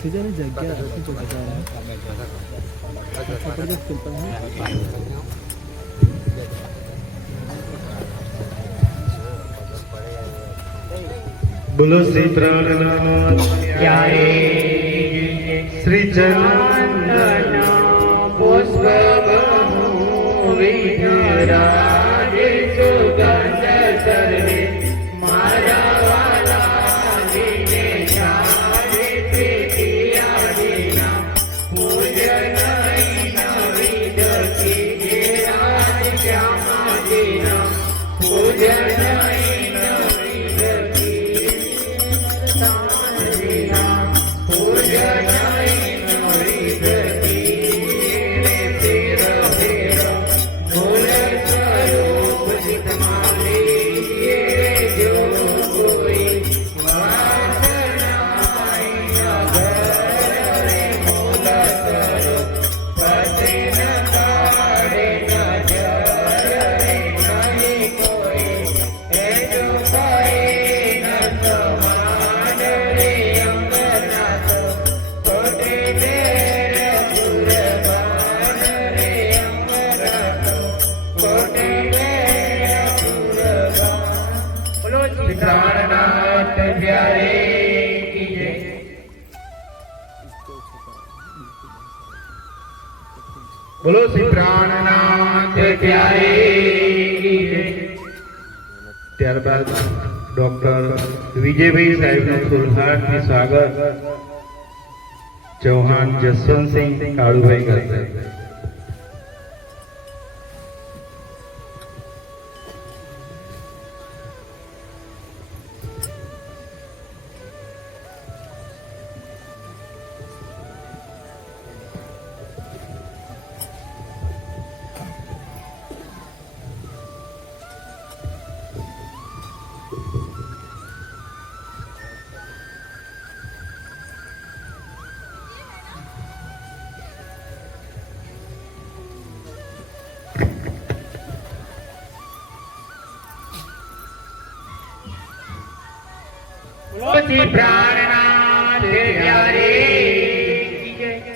खिजाने जगह रखी तो बता रहा जबरदस्त खेलता है। बोलो श्री प्राणनाथ श्री चंदन पुष्प विराज सुगंध सर्वे मारा वाला दिने शादी प्रीतिया दिना पूजन विध की राज श्यामा दिना पूजन प्राणनाथ प्यारे की जय। बोलो श्री प्राणनाथ प्यारे की जय। ત્યારબાદ ડોક્ટર વિજયભાઈ સાહેબનું ફૂલહારથી સ્વાગત ચૌહાણ જસવંતસિંહ કાળુભાઈ કરશે।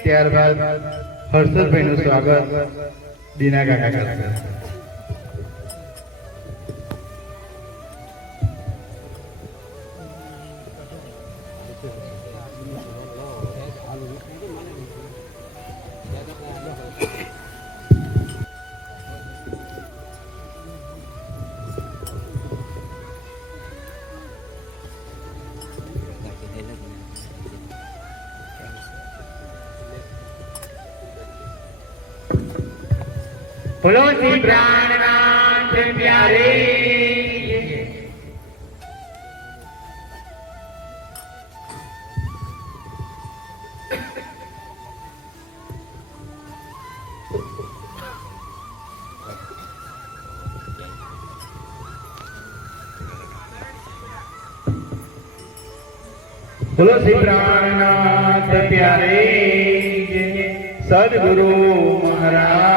ત્યારબાદ હર્ષદભાઈનું સ્વાગત દીના કાકા કરશે। बोलो श्री प्राणनाथ प्यारे बोलो श्री प्राणनाथ प्यारे सदगुरु महाराज।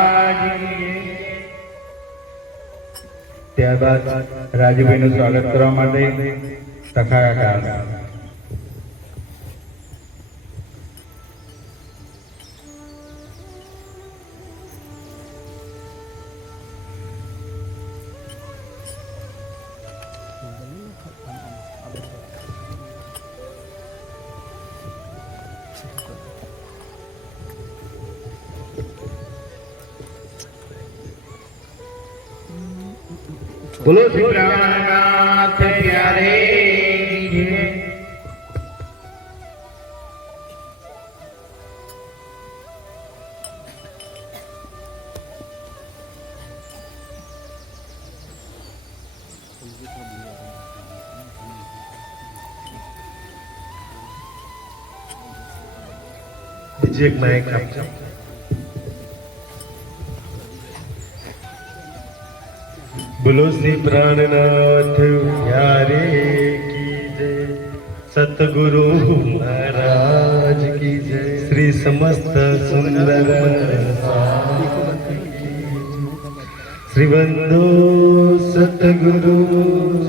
ત્યારબાદ રાજુભાઈનું સ્વાગત કરવા માટે તખા કાકા। बोलो श्री प्राणनाथ प्यारे एक माइक आपका। बोलो श्री प्राणनाथ प्यारे की जय। सतगुरु महाराज की जय। श्री समस्त सुंदर श्री बंधु सतगुरु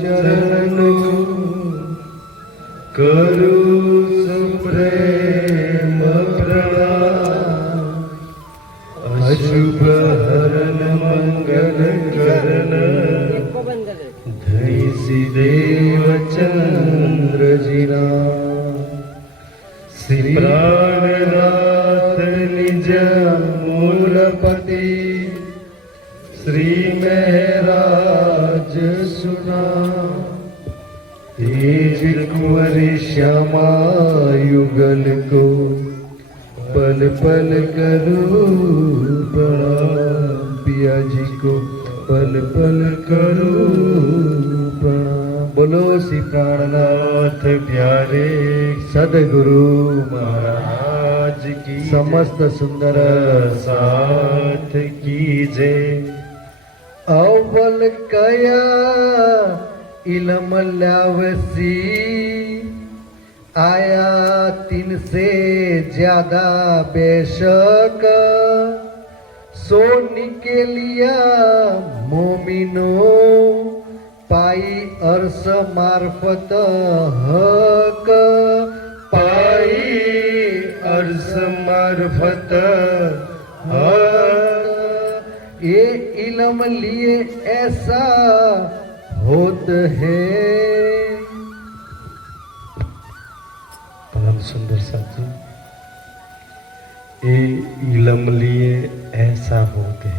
चरण करू सुप्रेम करण धैसी देव चंद्र जिना श्री प्राणनाथ निज मूलपति श्री महराज सुना तेज कुंवर श्यामा युगल को पल पल करो प्रणाम पिया जी को पल पल करो प्रणाम। बोलो श्री प्राणनाथ प्यारे सदगुरु महाराज की समस्त सुंदर साथ की जय। अव्वल कया इलम ल्यावसी आया 3 से ज्यादा बेशक सो निकेलिया मोमिनो पाई अर्श मार्फत हक पाई अर्श मार्फत हक ये इलम लिए ऐसा होत है। परम सुंदर साथी એ ઇલમ લીએ એસા હોત હે।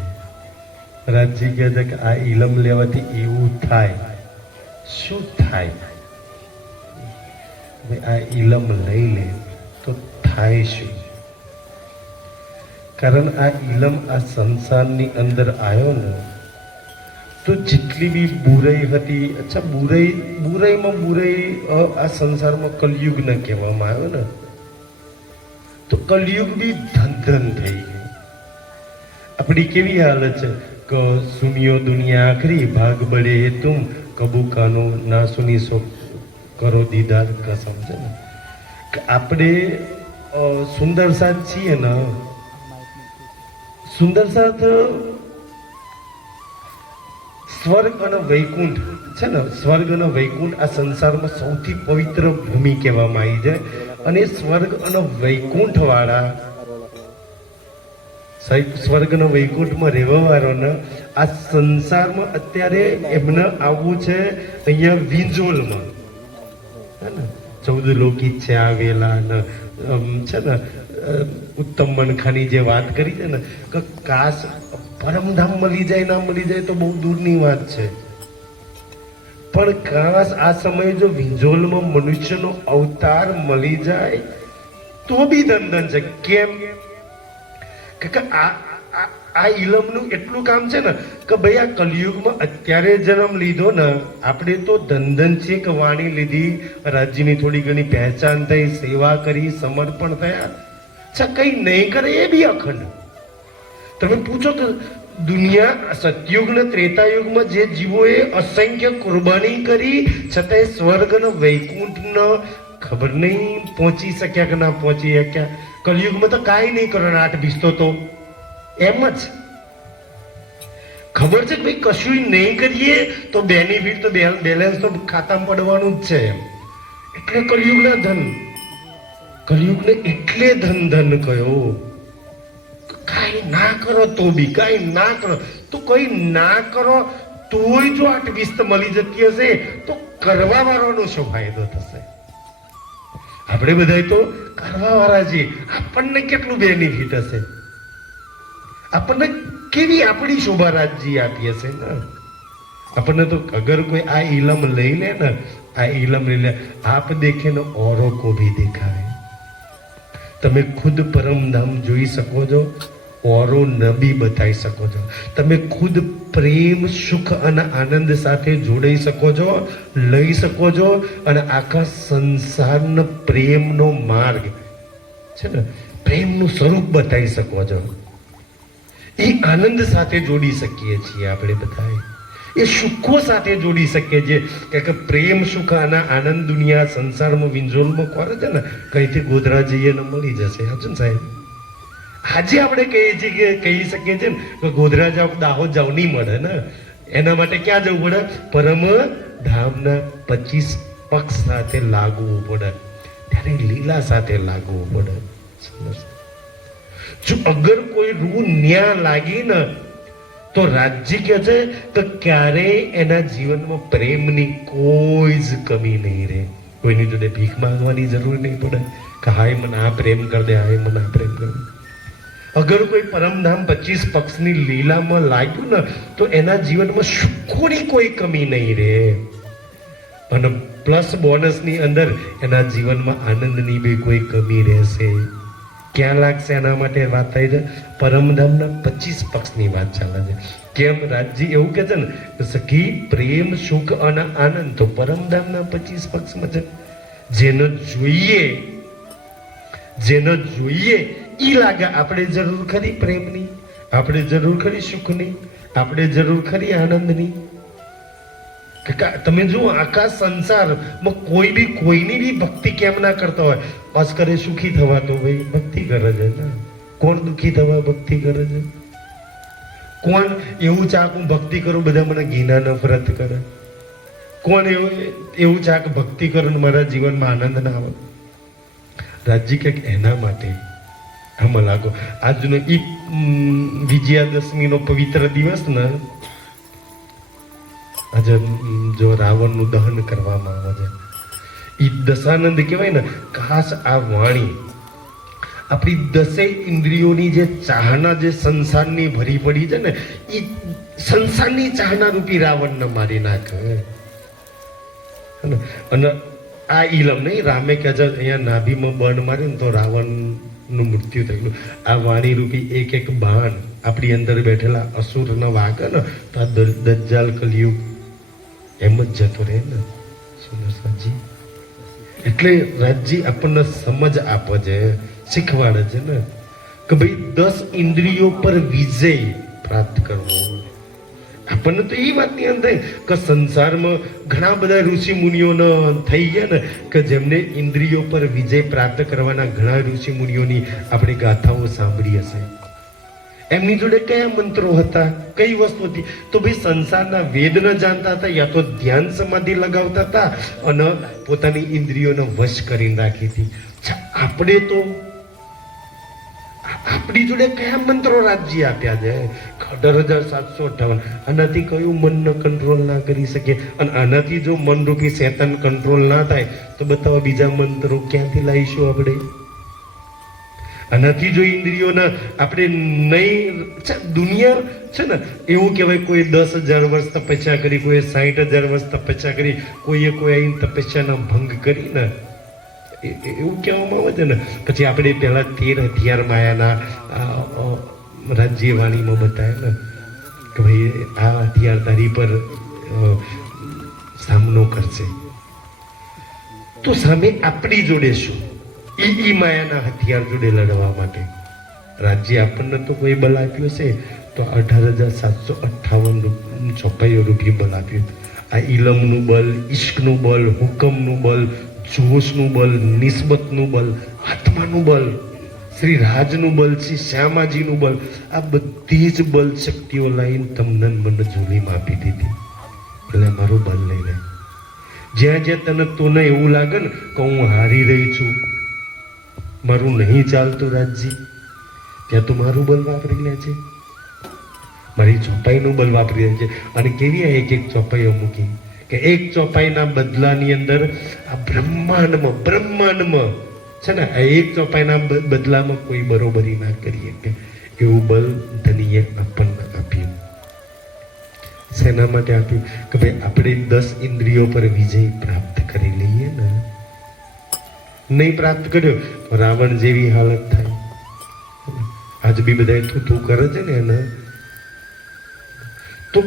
રાજજી કહે છે કે આ ઇલમ લેવાથી એવું થાય। શું થાય? આ ઇલમ લઈ લે તો થાય શું? કારણ આ ઇલમ આ સંસારની અંદર આવ્યો ને તો જેટલી બી બુરાઈ હતી, અચ્છા બુરાઈમાં બુરાઈ આ સંસારમાં કલયુગને કહેવામાં આવ્યો ને, તો કલયુગ બી ધન થઈ ગયું। આપણી કેવી હાલત છે કે સુનિયો દુનિયા આખરી ભાગ બળે તુમ કબુ કાનો ના સુની સો કરો દીદાર કસમ છે ને કે આપણે સુંદર સાથ છીએ ને, સુંદર સાથ સ્વર્ગ અને વૈકુંઠ છે ને, સ્વર્ગ અને વૈકુંઠ આ સંસારમાં સૌથી પવિત્ર ભૂમિ કહેવામાં આવી છે। અને સ્વર્ગ અને વૈકુંઠ વાળા સ્વર્ગ અને વૈકુંઠમાં રહેવા વાળાને આ સંસારમાં અત્યારે એમને આવવું છે અહીંયા વિંજોલમાં, હે ને 14 લોકી છે આવેલા ને છે ને ઉત્તમ મનખાની જે વાત કરી છે ને કે કાશ પરમધામ મળી જાય ના મળી જાય તો બહુ દૂરની વાત છે, પણ કાશ આ સમયે જો વિંજોલમાં મનુષ્યનો અવતાર મળી જાય તો બી ધન છે। કેમ કે આ ઇલમનું એટલું કામ છે ને કે ભાઈ આ કલયુગમાં અત્યારે જન્મ લીધો ને આપણે તો ધન છે કે વાણી લીધી, રાજ્યની થોડી ઘણી પહેચાન થઈ, સેવા કરી, સમર્પણ થયા, અચ્છા કઈ નહીં કરે એ બી અખંડ। તમે પૂછો કે દુનિયા સતયુગ ને ત્રેતાયુગમાં જે જીવોએ અસંખ્ય કુરબાની કરી છતાંય સ્વર્ગ ને વૈકુંઠ ન ખબર નહીં પહોંચી શક્યા કે ના પહોંચી શક્યા। કલયુગમાં તો કાંઈ નહીં કરો, 8 બીસતો તો એમ જ ખબર છે કે ભાઈ કશું નહીં કરીએ તો બેનિફિટ તો બેલેન્સ તો ખાતામાં પડવાનું જ છે, એટલે કલયુગના ધન, કલયુગને એટલે ધન કયો। કાંઈ ના કરો તો બી, કાંઈ ના કરો તો કઈ ના કરો તોય જો 8 બીસ મળી જતી હશે તો કરવા વાળાનો શું ફાયદો થશે? આપણે બધા તો કરવા વાળા છીએ, આપણને કેટલું બેનિફિટ હશે, આપણને કેવી આપણી શોભા રાજજી આપી હશે ને। આપણને તો અગર કોઈ આ ઇલમ લઈ લે ને, આ ઇલમ લઈ લે, આપ દેખે ને औरों को भी दिखावे। તમે ખુદ પરમધામ જોઈ શકો છો, औरों ન બી બતાવી શકો છો, તમે ખુદ પ્રેમ સુખ અને આનંદ સાથે જોડાઈ શકો છો, લઈ શકો છો, અને આખા સંસારનો પ્રેમનો માર્ગ છે ને, પ્રેમનું સ્વરૂપ બતાવી શકો છો। એ આનંદ સાથે જોડી શકીએ છીએ આપણે બધા, એ સુખો સાથે જોડી શકીએ છીએ કે પ્રેમ સુખ અને આનંદ દુનિયા સંસારમાં વિંજોલમાં ખોરે છે ને, કઈથી ગોધરા જઈએ ને મળી જશે। હાચું ને સાહેબ? આજે આપણે કહીએ છીએ કે કહી શકીએ છીએ કે ગોધરા જાવ, દાહોદ જાવ, નહીં મળે ને, એના માટે ક્યાં જવું પડે? પરમ ધામના 25 પક્ષ સાથે લાગવું પડે, ત્યારે લીલા સાથે લાગવું પડે। જો અગર કોઈ રૂ ન્યા લાગી ને તો રાજજી કે છે કે ક્યારેય એના જીવનમાં પ્રેમની કોઈ જ કમી નહીં રહે. કોઈની જોડે ભીખ માંગવાની જરૂર નહીં પડે કે હાય મને આ પ્રેમ કર દે, હાય મને આ પ્રેમ કર દે. અગર કોઈ પરમધામ 25 પક્ષની લીલામાં લાગ્યું ને તો એના જીવનમાં સુખોની કોઈ કમી નહીં રહે. અને પ્લસ બોનસની અંદર એના જીવનમાં આનંદની બી કોઈ કમી રહેશે. ક્યાં લાગશે એના માટે વાત થઈ છે? પરમધામના 25 પક્ષની વાત ચાલે છે. કેમ રાજજી એવું કે છે ને કે સખી પ્રેમ સુખ અને આનંદ તો પરમધામના 25 પક્ષમાં છે. જેને જોઈએ ઈ લાગે આપણે જરૂર ખરી પ્રેમની, આપણે જરૂર ખરી સુખની, આપણે જરૂર ખરી આનંદની. તમે જુઓ આખા સંસારમાં કોઈ બી કોઈની બી ભક્તિ કેમ ના કરતા હોય? બસ કરે સુખી થવા તો ભાઈ ભક્તિ કરે છે ને. કોણ દુઃખી થવા ભક્તિ કરે છે? કોણ એવું ચાક હું ભક્તિ કરું બધા મને ઘીના નફરત કરે? કોણ એવું ચાક ભક્તિ કરું મારા જીવનમાં આનંદ ના આવે? રાજજી કે એના માટે આમાં લાગો. આજનો ઈ વિજયાદશમીનો પવિત્ર દિવસ ને, આજે જો રાવણનું દહન કરવામાં આવે છે, ઈ દશાનંદ કહેવાય ને. ખાસ આ વાણી આપણી 10 ઇન્દ્રિયોની જે ચાહના જે સંસારની ભરી પડી છે ને, એ સંસારની ચાહના રૂપી રાવણને મારી નાખે. અને આ ઈલમ નહીં, રામે કે અહીંયા નાભીમાં બણ મારે ને તો રાવણનું મૃત્યુ થયેલું. આ વાણી રૂપી એક એક બાણ આપણી અંદર બેઠેલા અસુરના વાગે ને તો આ દજ્જાલ કલયુગ એમ જ જતો રહે ને. સુંદરસાજી એટલે રાજજી આપણને સમજ આપે છે, શીખવાડે છે ને કે ભાઈ 10 ઇન્દ્રિયો પર વિજય પ્રાપ્ત કરવો. આપણને તો એ વાતની અંદર કે સંસારમાં ઘણા બધા ઋષિ મુનિઓનો થઈ ગયા ને કે જેમને ઇન્દ્રિયો પર વિજય પ્રાપ્ત કરવાના ઘણા ઋષિ મુનિઓની આપણે ગાથાઓ સાંભળી હશે. એમની જોડે કયા મંત્રો હતા, કઈ વસ્તુ હતી? તો ભાઈ સંસારના વેદ ન જાણતા હતા, યા તો ધ્યાન સમાધિ લગાવતા હતા અને પોતાની ઇન્દ્રિયોનો વશ કરીને રાખી હતી. આપણે તો આપણી જોડે કયા મંત્રો રાજ્ય આપ્યા છે? 18,758. આનાથી કયું મનને કંટ્રોલ ના કરી શકે? અને આનાથી જો મનરૂપી શેતાન કંટ્રોલ ના થાય તો બતાવો બીજા મંત્રો ક્યાંથી લાવીશું આપણે? આનાથી જો ઇન્દ્રિયોના આપણે નહીં, દુનિયા છે ને એવું કહેવાય કોઈ 10,000 વર્ષ તપસ્યા કરી, કોઈ 60,000 વર્ષ તપસ્યા કરી, કોઈએ કોઈ આવીને તપસ્યાનો ભંગ કરી ને એવું કહેવામાં આવે છે ને. પછી આપણે પહેલા 13 હથિયાર માયાના રાજ્ય વાણીમાં બતાવે ને કે ભાઈ આ હથિયાર તારી પર સામનો કરશે. તો સામે આપણી જોડે શું? ઈ માયાના હથિયાર જોડે લડવા માટે રાજ્ય આપણને તો કોઈ બલ આપ્યું છે તો 18,758 ચોપાઈઓ રૂપિયા બલ આપ્યું. આ ઇલમનું બલ, ઈશ્કનું બલ, હુકમનું બલ, જોશનું બલ, નિસ્બતનું બલ, આત્માનું બલ, શ્રી રાજનું બલ, શ્રી શ્યામાજીનું બલ, આ બધી જ બલ શક્તિઓ લાવીને તમને મને ઝોલીમાં આપી દીધી. એટલે મારું બલ લઈ લે. જ્યાં જ્યાં તને એવું લાગે ને કે હું હારી રહી છું, મારું નહીં ચાલતું રાજજી, ત્યાં તો મારું બલ વાપરી લે છે, મારી ચોપાઈનું બલ વાપરી લે છે. અને કેવી એક એક ચોપાઈઓ મૂકી કે એક ચોપાઈના બદલાની અંદર આ બ્રહ્માંડમાં છે ને આ એક ચોપાઈના બદલામાં કોઈ બરોબરી ના કરીએ કે એવું બલ ધનીએ આપણને આપ્યું. શેના માટે આપ્યું? કે ભાઈ આપણે 10 ઇન્દ્રિયો પર વિજય પ્રાપ્ત કરી લઈએ ને. નહીં પ્રાપ્ત કર્યો તો રાવણ જેવી હાલત થાય. આજ બી બધા તું કરે છે ને એને તો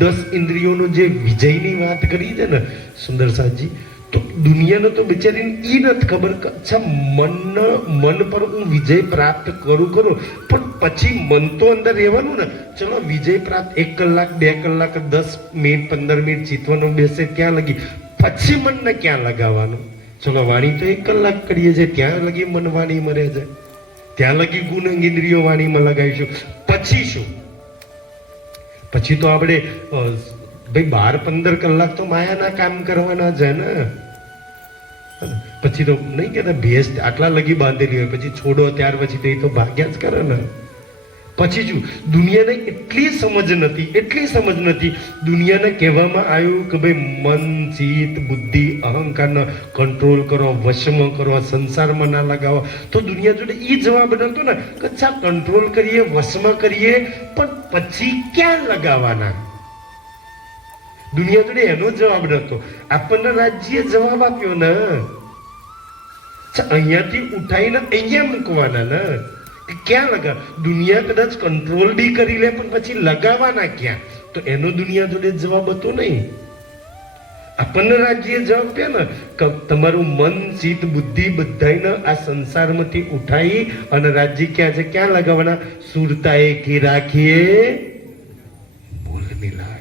10 ઇન્દ્રિયોનો જે વિજયની વાત કરી છે ને સુંદરસાજી, તો દુનિયાનો તો બિચારીને ઈ નથી ખબર કે અચ્છા મન પર હું વિજય પ્રાપ્ત કરું પણ પછી મન તો અંદર રહેવાનું ને. ચલો વિજય પ્રાપ્ત 1 કલાક 2 કલાક 10 મિનિટ 15 મિનિટ ચિતવાનું બેસે ત્યાં લગી, પછી મનને ક્યાં લગાવવાનું? ચલો વાણી તો 1 કલાક કરીએ છીએ, ત્યાં લગી મન વાણી મરે છે, ત્યાં લગી ગુણ ઇન્દ્રિયો વાણીમાં લગાવીશું. પછી શું? પછી તો આપણે ભાઈ 12-15 કલાક તો માયાના કામ કરવાના છે ને. પછી તો નહીં કે ભેંસ આટલા લગી બાંધેલી હોય, પછી છોડો ત્યાર પછી તો એ તો ભાગ્યા જ કરે ને. પછી જો દુનિયાને એટલી સમજ નથી દુનિયાને કહેવામાં આવ્યું કે ભાઈ મન ચિત્ત બુદ્ધિ અહંકારને કંટ્રોલ કરો, વશમાં કરો, સંસારમાં ના લગાવો. તો દુનિયા જોડે એ જવાબ નતો ને કે ચા કંટ્રોલ કરીએ, વશમાં કરીએ, પણ પછી ક્યાં લગાવવાના? દુનિયા જોડે એનો જવાબ નતો. આપણને રાજ્ય જવાબ આપ્યો ને, અહીંયાથી ઉઠાઈને અહીંયા મૂકવાના ને, ક્યાં લગા? દુનિયા કદાચ કંટ્રોલ બી કરી લે પણ પછી લગાવવાના ક્યાં? તો એનો દુનિયા જોડે જવાબ હતો નહીં. આપણને રાજ્ય જવાબ આપ્યા ને કે તમારું મન ચિત્ત બુદ્ધિ બધાને આ સંસારમાંથી ઉઠાઈ અને રાજ્ય ક્યાં છે, ક્યાં લગાવવાના? સુરતાએ કી રાખીએ બોલ મિલાય.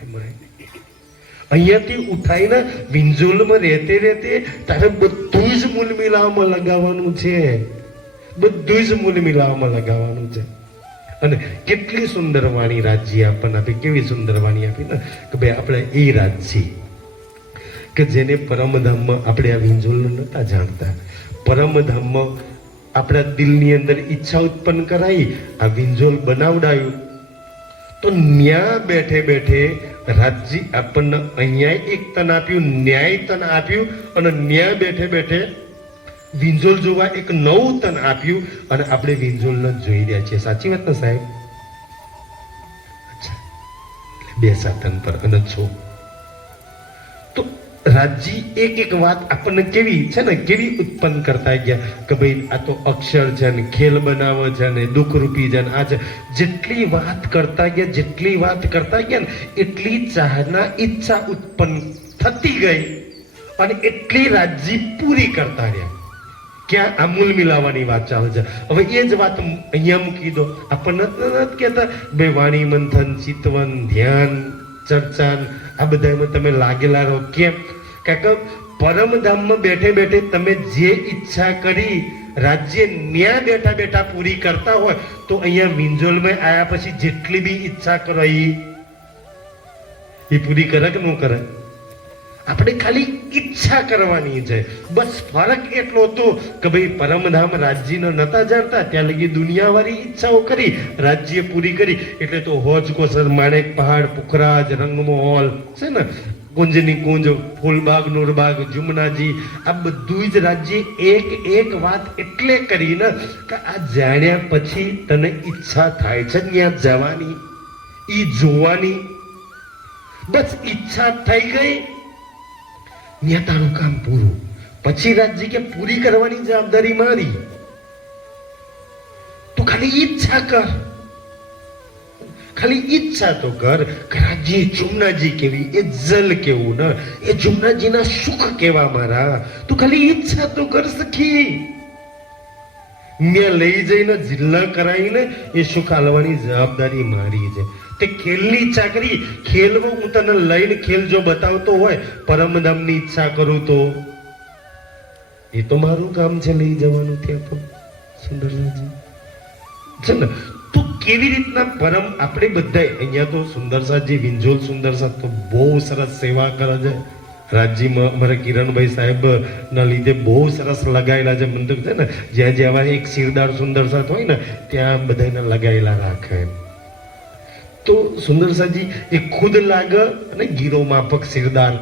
અહીંયાથી ઉઠાઈને વિંજોલમાં રહેતે તારે બધું જ મૂલ મિલાવવામાં લગાવવાનું છે, બધું જ મૂલ મિલાવવામાં લગાવવાનું છે. અને કેટલી સુંદર વાણી રાજ્ય આપણને આપી, કેવી સુંદર વાણી આપી ને કે ભાઈ આપણે એ રાજ્ય કે જેને પરમધામમાં આપણે આ વિંજોલ નતા જાણતા, પરમધામમાં આપણા દિલની અંદર ઈચ્છા ઉત્પન્ન કરાવી, આ વિંજોલ બનાવડાયું. તો ન્યા બેઠે બેઠે રાજ્ય આપણને અહીંયા એક તન આપ્યું, ન્યાય તન આપ્યું, અને ન્યા બેઠે બેઠે વિંજોલ જોવા એક નવું તન આપ્યું, અને આપણે વિંજોલને જોઈ રહ્યા છીએ. સાચી વાત ને સાહેબ? બે સાધન પર અને છો. તો રાજ્ય એક વાત આપણને કેવી છે ને, કેવી ઉત્પન્ન કરતા ગયા કે ભાઈ આ તો અક્ષર છે ને, ખેલ બનાવે છે ને, દુઃખ રૂપી છે ને, આ છે. જેટલી વાત કરતા ગયા ને એટલી ચાહના ઈચ્છા ઉત્પન્ન થતી ગઈ, અને એટલી રાજ્ય પૂરી કરતા રહ્યા. ક્યાં? આ મૂલ મિલાવવાની વાત ચાલે છે. હવે એ જ વાત અહીંયા મૂકી દો. આપણને નથી કહેતા ભાઈ વાણી મંથન, ચિતવન, ધ્યાન, ચર્ચા આ બધામાં તમે લાગેલા રહો. કેમ? કારણ કે પરમધામમાં બેઠે બેઠે તમે જે ઈચ્છા કરી રાજ્ય ન્યા બેઠા બેઠા પૂરી કરતા હોય, તો અહીંયા વિંજોલમાં આવ્યા પછી જેટલી બી ઈચ્છા કરો એ પૂરી કરે કે ન કરે? આપણે ખાલી ઈચ્છા કરવાની છે. બસ ફરક એટલો હતો કે ભાઈ પરમધામ રાજ્યનો નતા જાણતા, ત્યાં લગી દુનિયાવાળી ઈચ્છાઓ કરી, રાજ્ય પૂરી કરી. એટલે તો હોજ કોસર, માણેક પહાડ, પુખરાજ, રંગમહોલ છે ને, કુંજની કુંજ, ફૂલબાગ, નૂરબાગ, જુમનાજી, આ બધું જ રાજ્ય એક વાત એટલે કરી ને કે આ જાણ્યા પછી તને ઈચ્છા થાય છે ત્યાં જવાની, ઈ જોવાની. બસ ઈચ્છા થઈ ગઈ, ત્યાં તારું કામ પૂરું. પછી રાજ્ય કે પૂરી કરવાની જવાબદારી મારી. તો ખાલી ઈચ્છા કર, ખાલી ઈચ્છા તો કર કે રાજ્ય જુમનાજી કેવી, એ જલ કેવું ને, એ જુમનાજીના સુખ કેવા મારા. તું ખાલી ઈચ્છા તો કર સખી. ત્યાં લઈ જઈને જિલ્લા કરાવીને એ સુખ આલવાની જવાબદારી મારી છે. તે ખેલની ઈચ્છા કરી, ખેલમાં હું તને લઈને ખેલ જો બતાવતો હોય, પરમધામની ઈચ્છા કરું તો એ તો મારું કામ છે લઈ જવાનું ત્યાં. તો સુંદરસાજી છે ને, તો કેવી રીતના પરમ આપણે બધા અહીંયા તો સુંદરસાજી વિંજોલ સુંદરસા તો બહુ સરસ સેવા કરે છે. રાજ્યમાં અમારા કિરણભાઈ સાહેબ ના લીધે બહુ સરસ લગાયેલા છે મંદિર છે ને, જ્યાં જ્યાં એક સિરદાર સુંદરસાત હોય ને ત્યાં બધાને લગાયેલા રાખે. તો સુંદરસાજી એ ખુદ લાગે અને ગીરો માફક સિરદાર,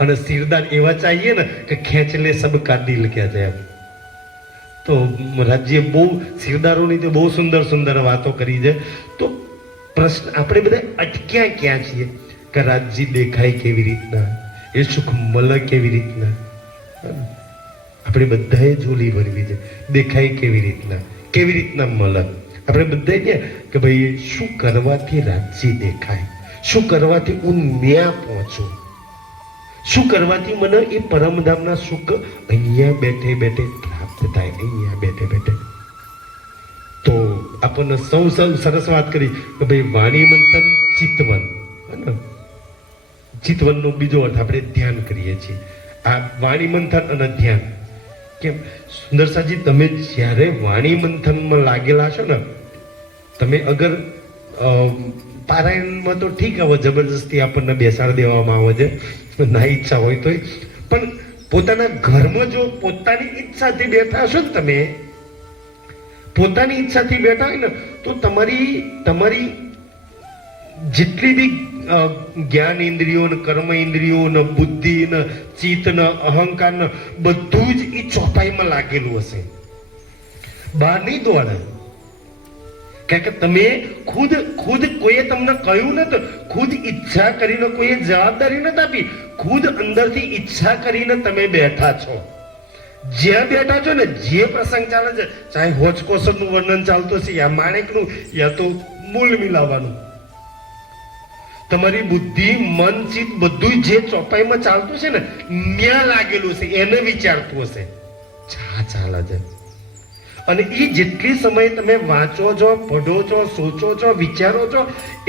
અને સિરદાર એવા ચાહીએ ને કે ખેંચ લે સબ કા દિલ કે છે. તો રાજ્ય બહુ સિરદારોની તો બહુ સુંદર સુંદર વાતો કરી છે. તો પ્રશ્ન આપણે બધા અટક્યા ક્યાં છીએ કે રાજ્ય દેખાય કેવી રીતના, એ સુખ મળે કેવી રીતના? આપણે બધાએ ઝોલી ભરવી છે. દેખાય કેવી રીતના મળે? આપણે બધા કે ભાઈ શું કરવાથી રાજ્ય દેખાય, શું કરવાથી હું ન્યા પહોંચું, શું કરવાથી મને એ પરમધામના સુખ અહીંયા બેઠે બેઠે પ્રાપ્ત થાય, અહીંયા બેઠે બેઠે. તો આપણને સૌ સરસ વાત કરી કે ભાઈ વાણી મંથન, ચિતવન. ચિતવનનો બીજો અર્થ આપણે ધ્યાન કરીએ છીએ. આ વાણી મંથન અને ધ્યાન. કેમ સુંદરસાજી, તમે જ્યારે વાણી મંથનમાં લાગેલા છો ને, તમે અગર પારાયણમાં તો ઠીક, હવે જબરજસ્તી આપણને બેસાડી દેવામાં આવે છે, ના ઈચ્છા હોય તો, પણ પોતાના ઘરમાં જો પોતાની ઈચ્છાથી બેઠા છો ને, તમે પોતાની ઈચ્છાથી બેઠા હોય ને, તો તમારી જેટલી બી જ્ઞાન ઇન્દ્રિયો ને કર્મ ઇન્દ્રિયો ને બુદ્ધિ ને ચિત્ત ને અહંકાર ને બધું જ એ ચોપાઈમાં લાગેલું હશે, બહાર નહીં દોડે. કારણ કે તમે ખુદ કોઈએ તમને કહ્યું ને, તો ખુદ ઈચ્છા કરીને કોઈએ જવાબદારી નથી આપી, ખુદ અંદરથી ઈચ્છા કરીને તમે બેઠા છો. જ્યાં બેઠા છો ને, જે પ્રસંગ ચાલે છે, ચાહે હોચકોસરનું વર્ણન ચાલતું છે, યા માણેકનું, યા તો મૂળ મિલાવાનું, તમારી બુદ્ધિ મન ચિત્ત બધું જે ચોપાઈમાં ચાલતું છે ને, ત્યાં લાગેલું છે, એને વિચારતું હશે ચાલે છે. અને એ જેટલી સમય તમે વાંચો છો, પઢો છો, સોચો છો, વિચારો છો,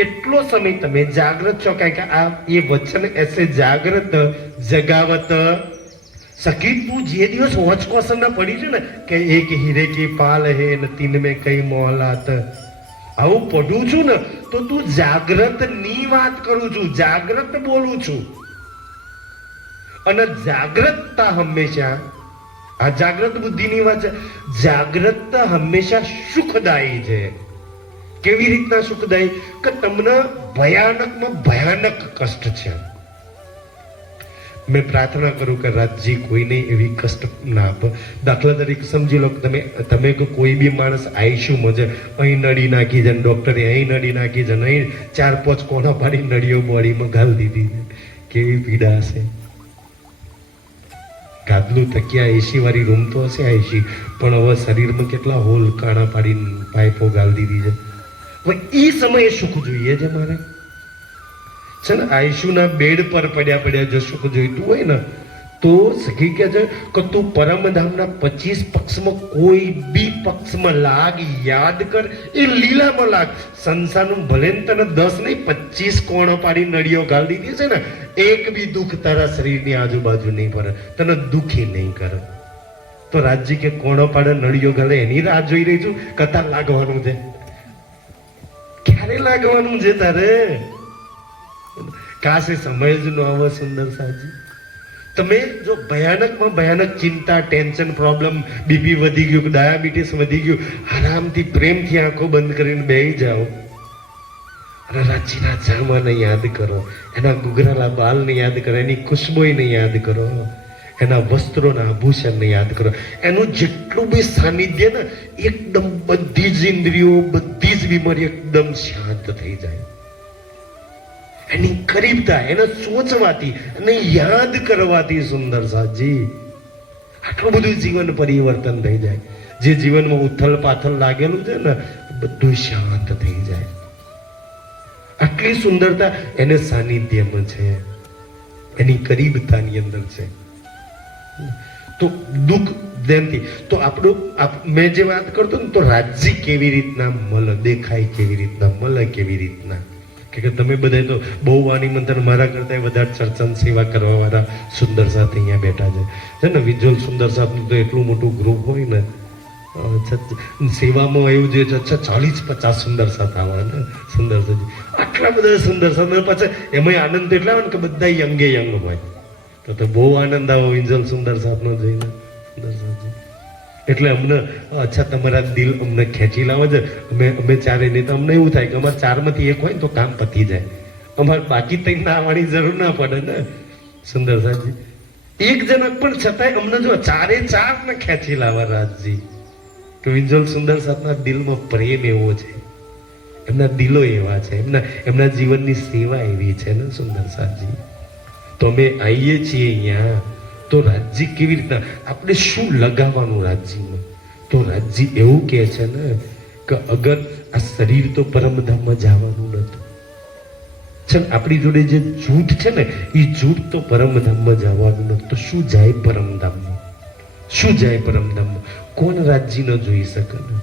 એટલો સમય તમે જાગ્રત છો. કારણ કે આ એ વચન એસે જાગ્રત જગાવત સખી. તું જે દિવસ હોચકોસર ના પડી છે ને કે એક હીરે કી પાલ હે ને તીન મેં કઈ મોહલાત, આવું પઢું છું ને, તો તું જાગ્રત ની વાત કરું છું, જાગ્રત બોલું છું. અને જાગ્રતતા હંમેશા, આ જાગ્રત બુદ્ધિની વાત છે, જાગ્રતતા હંમેશા સુખદાયી છે. કેવી રીતના સુખદાયી? કે તમને ભયાનકમાં ભયાનક કષ્ટ છે. મેં પ્રાર્થના કરું કે રાજજી કોઈને એવી કષ્ટ ના આપે. દાખલા તરીકે સમજી લો કે તમે કોઈ બી માણસ આઈસીયુમાં છે, અહીં નળી નાખી છે, ડોક્ટરે અહીં નળી નાખી છે, અહીં 4-5 કોણા પાડી નળીઓ બોડીમાં ઘાલ દીધી છે, કેવી પીડા હશે. ગાદલું તકિયા એસી વાળી રૂમ તો હશે આઈસી, પણ હવે શરીરમાં કેટલા હોલ કાણા પાડીને પાઇપો ગાલ દીધી છે. હવે એ સમયે સુખ જોઈએ છે મારે છે ને. આઈસીયુના બેડ પર પડ્યા જો સુખ જોઈતું હોય ને, તો સખી કહે છે કે તું પરમધામના 25 પક્ષમાં કોઈ બી પક્ષમાં લાગ, યાદ કર, એ લીલામાં લાગ. સંસારનું ભલે તને 10 નહીં 25 કોણો પાડી નળીઓ ગાલ દીધી છે ને, એક બી દુઃખ તારા શરીરની આજુબાજુ નહીં પડે, તને દુઃખી નહીં કરે. તો રાજજી કે કોણો પાડે નળીઓ ગાલે એની રાહ જોઈ રહી છું, કતાર લાગવાનું છે, ક્યારે લાગવાનું છે તારે? કાશે સમય જ ન આવે. સુંદર સાજી, તમે જો ભયાનકમાં ભયાનક ચિંતા, ટેન્શન, પ્રોબ્લેમ, બીપી વધી ગયું, ડાયાબિટીસ વધી ગયું, આરામથી પ્રેમથી આંખો બંધ કરીને બેસી જાઓ અને રાજીના જામાને યાદ કરો, એના ગુગરાલા બાલને યાદ કરો, એની ખુશ્બોઈને યાદ કરો, એના વસ્ત્રોના આભૂષણને યાદ કરો. એનું જેટલું બી સાનિધ્ય ને, એકદમ બધી જ ઇન્દ્રિયો, બધી જ બીમારી એકદમ શાંત થઈ જાય. એની કરીબતા, એને સોચવાથી અને યાદ કરવાથી સુંદર સાજી આટલું બધું જીવન પરિવર્તન થઈ જાય. જે જીવનમાં ઉથલ પાથલ લાગેલું છે ને, બધું શાંત થઈ જાય. આટલી સુંદરતા એને સાનિધ્યમાં છે, એની કરીબતાની અંદર છે. તો દુઃખ જેમથી, તો આપણું મેં જે વાત કરતો ને, તો રાજ્ય કેવી રીતના મળે, દેખાય કેવી રીતના મળે, કેવી રીતના કે તમે બધા તો બહુ વાણી મંત્ર મારા કરતા વધારે ચર્ચન સેવા કરવા વાળા સુંદર સાથ અહીંયા બેઠા છે ને. વિજ્યુઅલ સુંદર સાથનું તો એટલું મોટું ગ્રુપ હોય ને, સેવામાં એવું જોઈએ છે 40-50 સુંદર સાથ આવે ને. સુંદર સાથી આટલા બધા સુંદર સાથ, પાછા એમાં આનંદ એટલા હોય ને કે બધા યંગે યંગ હોય, તો બહુ આનંદ આવે વિજ્યુઅલ સુંદર સાથનો જોઈને. સુંદર સાથી એટલે અમને અચ્છા તમારા દિલ અમને ખેંચી લાવે છે. અમે ચારે નહીં તો અમને એવું થાય કે અમારે 4માંથી એક હોય ને તો કામ પતી જાય, અમારે બાકી તઈ ના આવવાની જરૂર ના પડે ને. સુંદર સાજી એક જનક પણ છતાંય અમને જો 4 ને ખેંચી લાવે રાજજી. તો વિજ્યુઅલ સુંદર સાથના દિલમાં પ્રેમ એવો છે, એમના દિલો એવા છે, એમના જીવનની સેવા એવી છે ને. સુંદર સાજી તો અમે આવીએ છીએ અહીંયા, તો રાજ્ય કેવી રીતના, આપણે શું લગાવવાનું રાજ્યમાં? તો રાજ્ય એવું કહે છે ને કે અગર આ શરીર તો પરમધામમાં જવાનું નતું છે, આપણી જોડે જે જૂઠ છે ને, એ જૂઠ તો પરમધામમાં જવાનું નતું. તો શું જાય પરમધામમાં? શું જાય પરમધામમાં? કોણ રાજ્ય ન જોઈ શકે ને?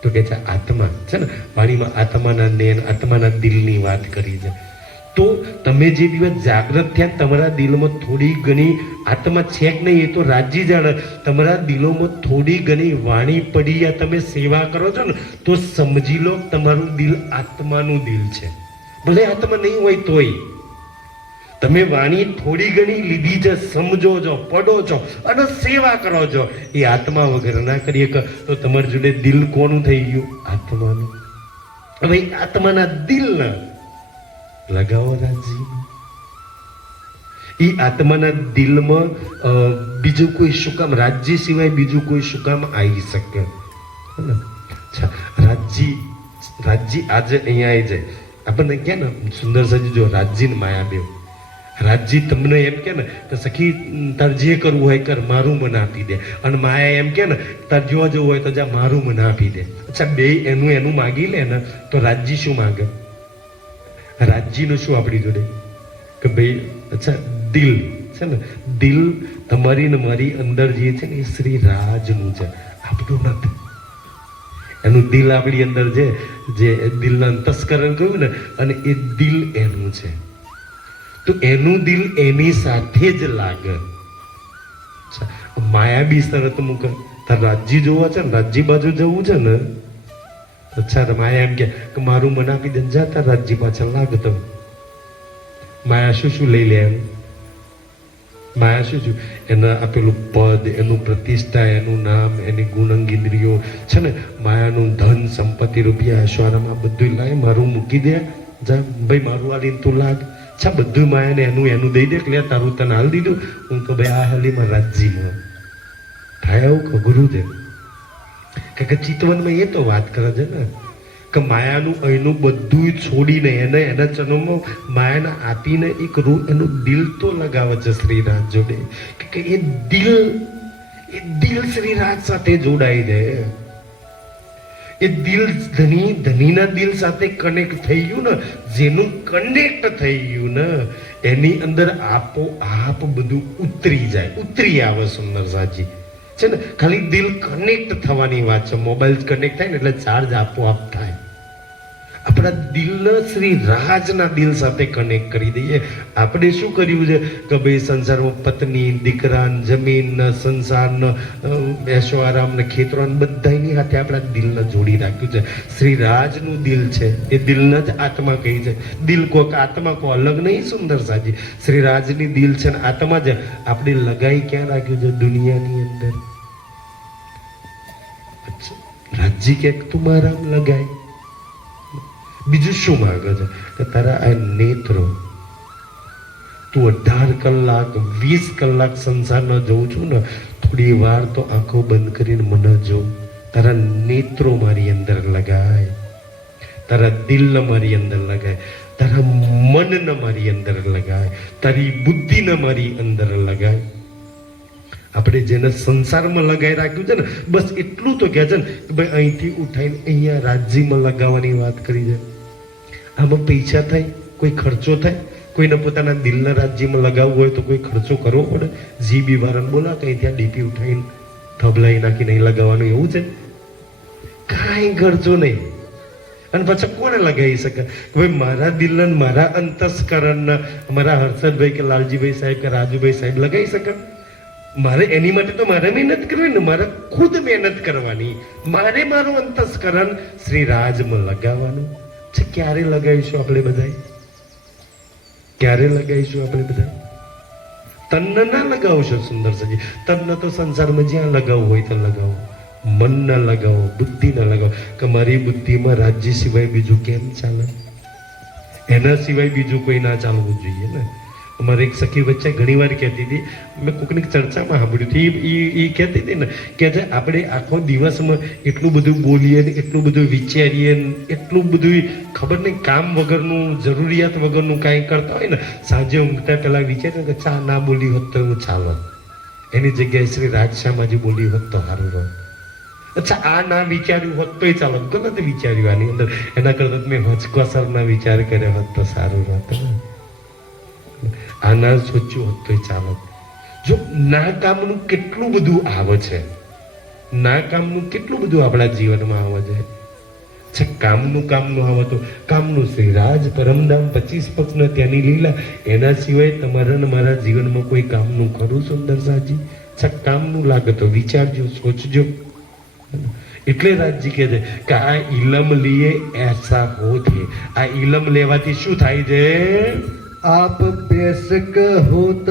તો કે છે આત્મા છે ને. વાણીમાં આત્માના નેન, આત્માના દિલની વાત કરી છે. તો તમે જે દિવસ જાગૃત થયા, તમારા દિલમાં થોડી ઘણી આત્મા છે કે નહીં એ તો રાજ્ય જાણે. તમારા દિલોમાં થોડી ઘણી વાણી પડી, યા તમે સેવા કરો છો ને, તો સમજી લો તમારું દિલ આત્માનું દિલ છે. ભલે આત્મા નહીં હોય તોય તમે વાણી થોડી ઘણી લીધી છે, સમજો છો, પડો છો અને સેવા કરો છો, એ આત્મા વગર ના કરીએ તો તમારી જોડે દિલ કોનું થઈ ગયું? આત્માનું. હવે આત્માના દિલના લગાવો રાજજી. એ આત્માના દિલમાં બીજું કોઈ શું કામ રાજ્ય સિવાય બીજું કોઈ શું કામ આવી શકે? રાજ્ય આજે અહીંયા આવી જાય આપણને કે ને સુંદર સજી જો રાજ્ય ને માયા બેવ. રાજ્ય તમને એમ કે ને તો સખી તાર જે કરવું હોય કર, મારું મને આપી દે. અને માયા એમ કે ને તાર જોવા જવું હોય તો જા મારું મને આપી દે. અચ્છા બે એનું માગી લે ને તો રાજ્ય શું માગે? રાજ્યનું શું આપણી જોડે કે ભાઈ અચ્છા દિલ છે ને, દિલ તમારી ને મારી અંદર જે છે ને એ શ્રી રાજનું છે, આપણું નથી. એનું દિલ આપણી અંદર છે, જે દિલના અંતસ્કરણ કહ્યું ને, અને એ દિલ એનું છે. તો એનું દિલ એની સાથે જ લાગે. માયા બી શરત મૂકે તાર રાજ્ય જોવા છે ને, રાજ્ય બાજુ જવું છે ને, અચ્છા માયા એમ કે મારું મન આપી દે, જા તાર રાજ્ય પાછળ લાગ. તમે માયા શું લઈ લે? એમ માયા શું એના આપેલું પદ, એનું પ્રતિષ્ઠા, એનું નામ, એની ગુણંગ ઇન્દ્રિયો છે ને, માયાનું ધન સંપત્તિ રૂપિયા ऐश्वर्य આ બધું લાય મારું મૂકી દે, જા ભાઈ મારું આ લીન તું લાગ. અચ્છા બધું માયાને એનું દઈ દે, લે તારું તને હાલ દીધું. હું કહું ભાઈ આ હાલીમાં રાજ્યમાં થાય એવું કે ગુરુદેવ કે ચિતવનમાં એ તો વાત કરે છે ને કે માયાનું અહીંનું બધું છોડીને એના ચરણોમાં માયાને આપીને એક રૂ એનું દિલ તો લગાવે છે શ્રીરાજ જોડે, કે એ દિલ શ્રીરાજ સાથે જોડાઈ દે. એ દિલ ધનીના દિલ સાથે કનેક્ટ થઈ ગયું ને, જેનું કનેક્ટ થઈ ગયું ને એની અંદર આપોઆપ બધું ઉતરી આવે. સુંદર સાજી છે ને, ખાલી દિલ કનેક્ટ થવાની વાત છે. મોબાઈલ કનેક્ટ થાય ને એટલે ચાર્જ આપોઆપ થાય. આપણા દિલને શ્રી રાજના દિલ સાથે કનેક્ટ કરી દઈએ. આપણે શું કર્યું છે કે ભાઈ સંસારમાં પત્ની, દીકરા, જમીન, સંસાર, ऐश्वर्य ને ખેતરો બધાની સાથે આપણા દિલને જોડી રાખ્યું છે. શ્રી રાજનું દિલ છે, એ દિલને જ આત્મા કહી છે. દિલ કોક આત્મા કો અલગ નહીં. સુંદર સાજી શ્રી રાજની દિલ છે ને આત્મા જ આપણે લગાઈ ક્યાં રાખ્યું છે? દુનિયાની અંદર. રાજ્ય ક્યાંક તું મારા લગાય. બીજું શું માંગે છે કે તારા આ નેત્રો, તું 18 કલાક 20 કલાક સંસારમાં જોઉં છું ને, થોડી વાર તો આંખો બંધ કરીને મને જો. તારા નેત્રો મારી અંદર લગાય, તારા દિલને મારી અંદર લગાય, તારા મનને મારી અંદર લગાય, તારી બુદ્ધિને મારી અંદર લગાય. આપણે જેને સંસારમાં લગાવી રાખ્યું છે ને, બસ એટલું તો કહે છે ને કે ભાઈ અહીંથી ઉઠાઈને અહીંયા રાજ્યમાં લગાવવાની વાત કરી છે. આમાં પૈસા થાય, કોઈ ખર્ચો થાય, કોઈને પોતાના દિલના રાજ્યમાં લગાવવું હોય તો કોઈ ખર્ચો કરવો પડે. જીબી વાળાને બોલા કઈ ત્યાં ડીપી ઉઠાવીને થબલાઈ નાખીને અહીં લગાવવાનું એવું છે? કાંઈ ખર્ચો નહીં. અને પછી કોને લગાવી શકે? ભાઈ મારા દિલને, મારા અંતસ્કરણને મારા હર્ષદભાઈ કે લાલજીભાઈ સાહેબ કે રાજુભાઈ સાહેબ લગાવી શકે? મારે એની માટે તો મારે મહેનત કરવી ને, મારે ખુદ મહેનત કરવાની. મારે મારું અંતસ્કરણ શ્રી રાજમાં લગાવવાનું છે. ક્યારે લગાવીશું આપણે બધા? ક્યારે લગાવીશું આપણે બધા? તનને ના લગાવશો સુંદર સજી. તનને તો સંસારમાં જ્યાં લગાવવું હોય તો લગાવો. મન ના લગાવો, બુદ્ધિ ના લગાવો. કે મારી બુદ્ધિમાં રાજ્ય સિવાય બીજું કેમ ચાલે? એના સિવાય બીજું કોઈ ના ચાલવું જોઈએ ને. અમારે એક સખી વચ્ચે ઘણી વાર કહેતી હતી, મેં કોઈકની ચર્ચામાં સાંભળ્યું હતું, એ કહેતી હતી ને કે આપણે આખો દિવસમાં એટલું બધું બોલીએ ને, એટલું બધું વિચારીએ ને, એટલું બધું ખબર નહીં કામ વગરનું, જરૂરિયાત વગરનું કાંઈ કરતા હોય ને, સાંજે ઊંઘતા પહેલા વિચારે કે ચા ના બોલી હોત તો હું ચાલો, એની જગ્યાએ શ્રી રાજશામાજી બોલી હોત તો સારું રહો. અચ્છા આ ના વિચાર્યું હોત તોય ચાલો, ગલત વિચાર્યું આની અંદર, એના કરતા મેં હચકોસરના વિચાર કર્યો હોત તો સારું રહત. આના સોચ્યું હોત તોય ચાલો. જો ના કામનું કેટલું બધું આવે છે, ના કામનું કેટલું બધું આપણા જીવનમાં આવે છે. કામનું આવે તો કામનું શ્રી રાજ પરમધામ 25 પક્ષને ત્યાંની લીલા, એના સિવાય તમારા ને મારા જીવનમાં કોઈ કામનું ખરું સુંદર સાજી? કામનું લાગે તો વિચારજો, સોચજો. એટલે રાજજી કહે છે કે આ ઇલમ લીએ એસા હો થે. આ ઇલમ લેવાથી શું થાય છે? आप बेशक होत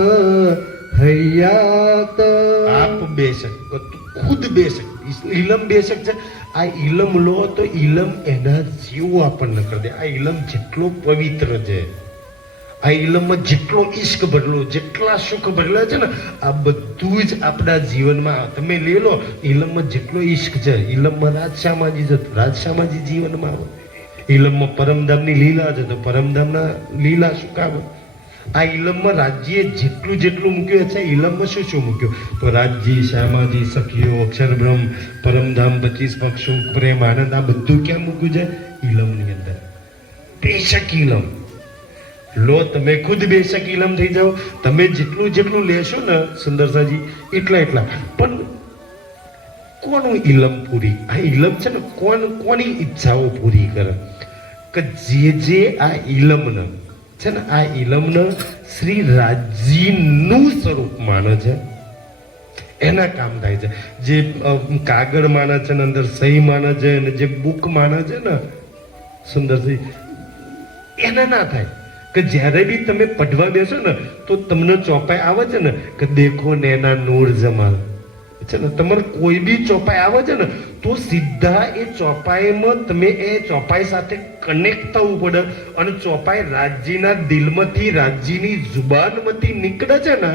हयात. आप बेशक, खुद बेशक. इलम बेशक છે આ ઇલમ લો તો ઇલમ એના જેવું આપણને કરી દે. આ ઇલમ જેટલો પવિત્ર છે, આ ઇલમમાં જેટલો ઈશ્ક ભરેલો, જેટલા સુખ ભરેલા છે ને, આ બધું જ આપણા જીવનમાં તમે લઈ લો. ઇલમમાં જેટલો ઈશ્ક છે, ઇલમમાં રાજશામાજી છે, રાજશામાજી જીવનમાં આવે. ઇલમમાં પરમધામની લીલા છે, તો પરમધામના લીલા સુખ આવે. આ ઇલમમાં રાજ્યે જેટલું જેટલું મૂક્યું છે, ઇલમમાં શું શું મૂક્યું? તો રાજ્ય, શ્યામાજી, સખીઓ, અક્ષરબ્રહ્મ, પરમધામ, 25 પક્ષો, પ્રેમ, આનંદ, આ બધું ક્યાં મૂક્યું છે? ઇલમની અંદર. બેશક ઇલમ લો, તમે ખુદ બેશક ઇલમ થઈ જાઓ. તમે જેટલું જેટલું લેશો ને સુંદરસાજી, એટલા પણ કોનું ઇલમ પૂરી? આ ઇલમ છે ને, કોની ઈચ્છાઓ પૂરી કરે? કે જે આ ઇલમને છે ને, આ ઇલમને શ્રી રાજજીનું સ્વરૂપ માને છે, એના કામ થાય છે. જે કાગળ માને છે ને, અંદર સહી માને છે, અને જે બુક માને છે ને સુંદરજી, એના ના થાય. કે જ્યારે બી તમે પઢવા બેસો ને તો તમને ચોપાઈ આવે છે ને કે દેખો નૈના નૂર જમાલ છે ને, તમારે કોઈ બી ચોપાઈ આવે છે ને તો સીધા એ ચોપાઈમાં તમે એ ચોપાઈ સાથે કનેક્ટ થવું પડે. અને ચોપાઈ રાજ્યના દિલમાંથી, રાજ્યની જુબાનમાંથી નીકળે છે ને,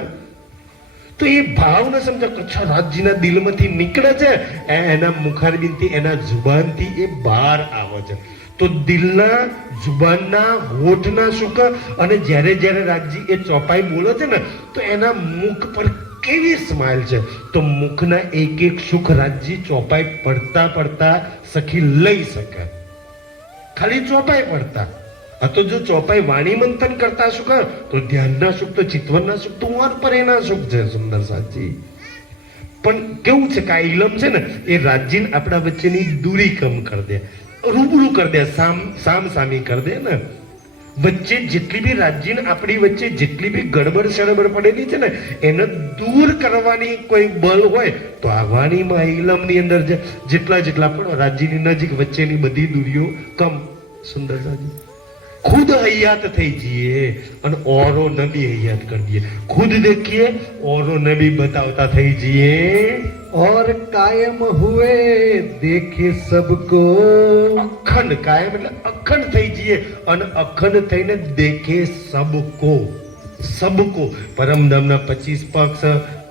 તો એ ભાવ ને સમજો કે અચ્છા રાજ્યના દિલમાંથી નીકળે છે, એના મુખારબિનથી, એના જુબાનથી એ બહાર આવે છે. તો દિલના, જુબાનના, હોઠના સુખ, અને જ્યારે જ્યારે રાજજી એ ચોપાઈ બોલે છે ને તો એના મુખ પર કેવી સ્માઇલ છે. તો મુખના એક એક સુખ રાજજી ચોપાઈ પડતા પડતા સખી લઈ શકે, ખાલી ચોપાઈ પડતા. આ તો જો ચોપાઈ વાણી મંથન કરતા સુખ, તો ધ્યાનના સુખ, તો ચિત્વનના સુખ, તો ઓર પર એના સુખ છે સુંદર સાચી. પણ કેવું છે કે આ ઇલમ છે ને એ રાજજીને આપણા વચ્ચેની દૂરી કમ કરી દે, રૂબરૂ કરી દે, સામસામી કરી દે ને. વચ્ચે જેટલી બી રાજ્યને આપણી વચ્ચે જેટલી બી ગડબડ સડબડ પડેલી છે ને, એને દૂર કરવાની કોઈ બળ હોય તો આ વાણીમાં, ઇલમની અંદર જેટલા પણ રાજ્યની નજીક વચ્ચેની બધી દૂરીઓ કમ. સુંદર સાજી खुद हयात થઈ જઈએ અને औरों ने भी हयात कर दिए. खुद देखिए औरों ने भी बतावता થઈ જઈએ. और कायम हुए देखे सबको. અખંડ કાયમ એટલે અખંડ થઈ જઈએ અને અખંડ થઈને દેખે સબકો. સબકો પરમધામના 25 પક્ષ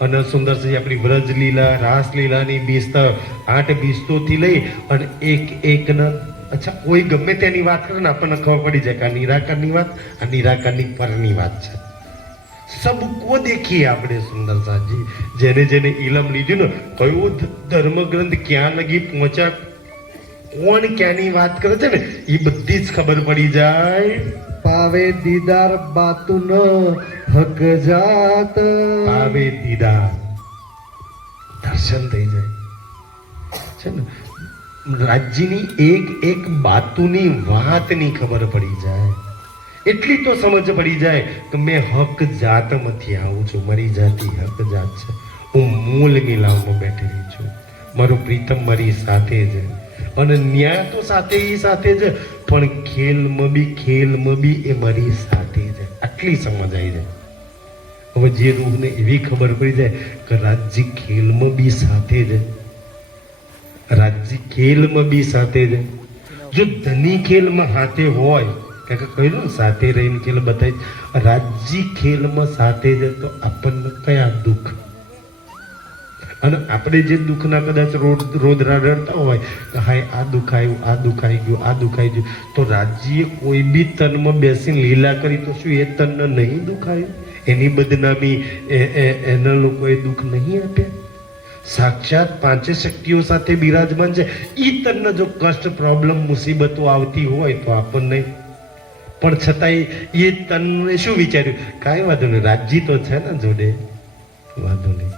અને સુંદરસી આપણી વ્રજ લીલા, રાસ લીલાની 8 બીસ્તોથી લઈ અને એક ના, અચ્છા કોઈ ગમે તેની વાત કરે ને આપણને ખબર પડી જાય કે આ નિરાકારની વાત, આ નિરાકારની પરની વાત છે. સબકો દેખીએ આપણે સુંદર સાજી. જેને જેને ઇલમ લીધું ને, કયો ધર્મગ્રંથ ક્યાં લગી પહોંચ્યા, કોણ ક્યાંની વાત કરે છે ને, એ બધી જ ખબર પડી જાય. पावे दीदार बातुन हक जात. પાવે દીદાર, દર્શન થઈ જાય છે ને. રાજ્યની એક એક બાતુની વાતની ખબર પડી જાય. એટલી તો સમજ પડી જાય કે મેં હક જાતમાંથી આવું છું, મારી જાતિ હક જાત છે, હું મૂળ મિલાવમાં બેઠેલી છું, મારો પ્રીતમ મારી સાથે છે, અને ન્યાય તો સાથે છે, પણ ખેલમાં બી એ મારી સાથે છે. આટલી સમજ આવી જાય. હવે જે રૂહને એવી ખબર પડી જાય કે રાજ્ય ખેલમાં બી સાથે છે, રાજ્ય ખેલમાં બી સાથે છે. જો ધની ખેલમાં હાથે હોય, કાકા કહ્યું ને સાથે રહીને ખેલ બતાવી, રાજ્ય ખેલમાં સાથે છે તો આપણને કયા દુઃખ, અને આપણે જે દુઃખના કદાચ રોદરા રડતા હોય કે હાય આ દુખાયું, આ દુખાઈ ગયું, આ દુખાઈ ગયું, તો રાજ્યએ કોઈ બી તનમાં બેસીને લીલા કરી તો શું એ તનને નહીં દુખાયું? એની બદનામી એના લોકોએ દુઃખ નહીં આપ્યા? સાક્ષાત પાંચે શક્તિઓ સાથે બિરાજમાન છે. ઈ તનને જો કષ્ટ, પ્રોબ્લેમ, મુસીબતો આવતી હોય તો આપણને, પણ છતાંય એ તનને શું વિચાર્યું, કાંઈ વાંધો નહીં, રાજ્ય તો છે ને જોડે, વાંધો નહીં.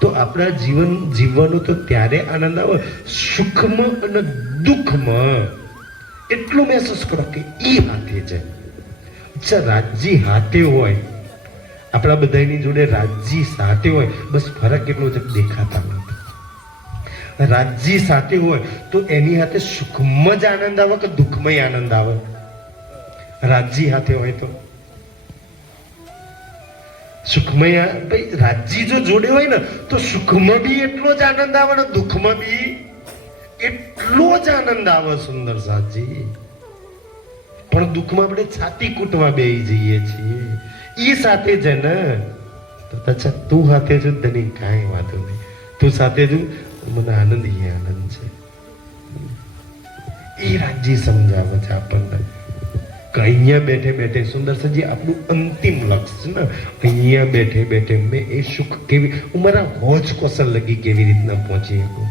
તો આપણા જીવન જીવવાનું તો ત્યારે આનંદ આવે સુખમાં અને દુઃખમાં. એટલું મહેસૂસ કરો કે એ હાથે છે. અચ્છા રાજ્ય હાથે હોય, આપણા બધાની જોડે રાજ્ય સાથે હોય, બસ ફરક એટલો જ દેખાતા નથી. રાજ્ય સાથે હોય તો એની સાથે સુખમાં જ આનંદ આવે કે દુઃખમાં આનંદ આવે? રાજ્ય હાથે હોય તો સુખમય, ભાઈ રાજ્ય જો જોડે હોય ને તો સુખમાં બી એટલો જ આનંદ આવે ને દુઃખમાં બી એટલો જ આનંદ આવે સુંદર સાજી. પણ દુઃખમાં આપણે છાતી કૂટવા બેહી જઈએ છીએ. ઈ સાથે છે ને તો અચ્છા તું સાથે છું તને કાંઈ વાંધો નહીં, તું સાથે છું મને આનંદ ઈ આનંદ છે. એ રાજી સમજાવે છે આપણને કે અહીંયા બેઠે બેઠે સુંદર સજી આપણું અંતિમ લક્ષ્ય ને અહીંયા બેઠે બેઠે મેં એ સુખ કેવી હું મારા હોજ કૌશલ લગી કેવી રીતના પહોંચી શકું.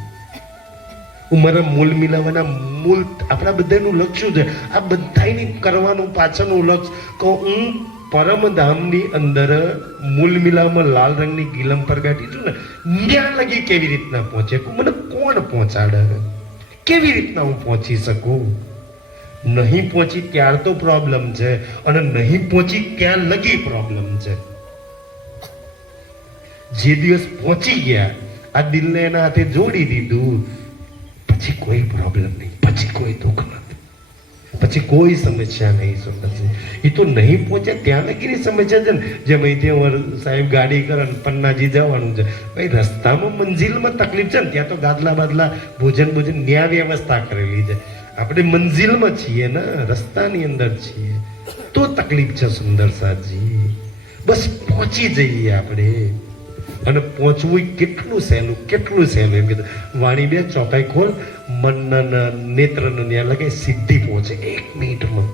હું મારા મૂળ મિલાવવાના મૂળ આપણા બધાનું લક્ષ્ય છે. આ બધાની કરવાનું પાછળનું લક્ષ્ય કે હું પરમધામની અંદર મૂળ મિલાવમાં લાલ રંગની ગિલમ પર બેઠી છું ને ત્યાં લગી કેવી રીતના પહોંચે મને કોણ પહોંચાડે, કેવી રીતના હું પહોંચી શકું. નહીં પહોંચી ત્યાર તો પ્રોબ્લેમ છે અને નહીં પહોંચી ત્યાં લગી પ્રોબ્લેમ છે. જે દિવસ પહોંચી ગયા આ દિલને એના હાથે જોડી દીધું પછી કોઈ પ્રોબ્લેમ નહીં, પછી કોઈ દુઃખ નથી, પછી કોઈ સમસ્યા નહીં. સુંદરજી એ તો નહીં પહોંચ્યા ત્યાં લગીની સમસ્યા છે ને. જેમ અહીંથી સાહેબ ગાડી કરે પન્નાજી જવાનું છે ભાઈ રસ્તામાં મંજિલમાં તકલીફ છે ને ત્યાં તો ગાદલા બાદલા ભોજન ન્યા વ્યવસ્થા કરેલી છે. આપણે મંજિલમાં છીએ ને રસ્તાની અંદર છીએ તો તકલીફ છે સુંદર સાજી. બસ પહોંચી જઈએ આપણે અને પહોંચવું કેટલું સહેલું કેટલું સહેલું. એમ કીધું વાણી બે ચોપાઈ ખોલ મનના નેત્રને ત્યાં લગે સીધી પહોંચે 1 મિનિટમાં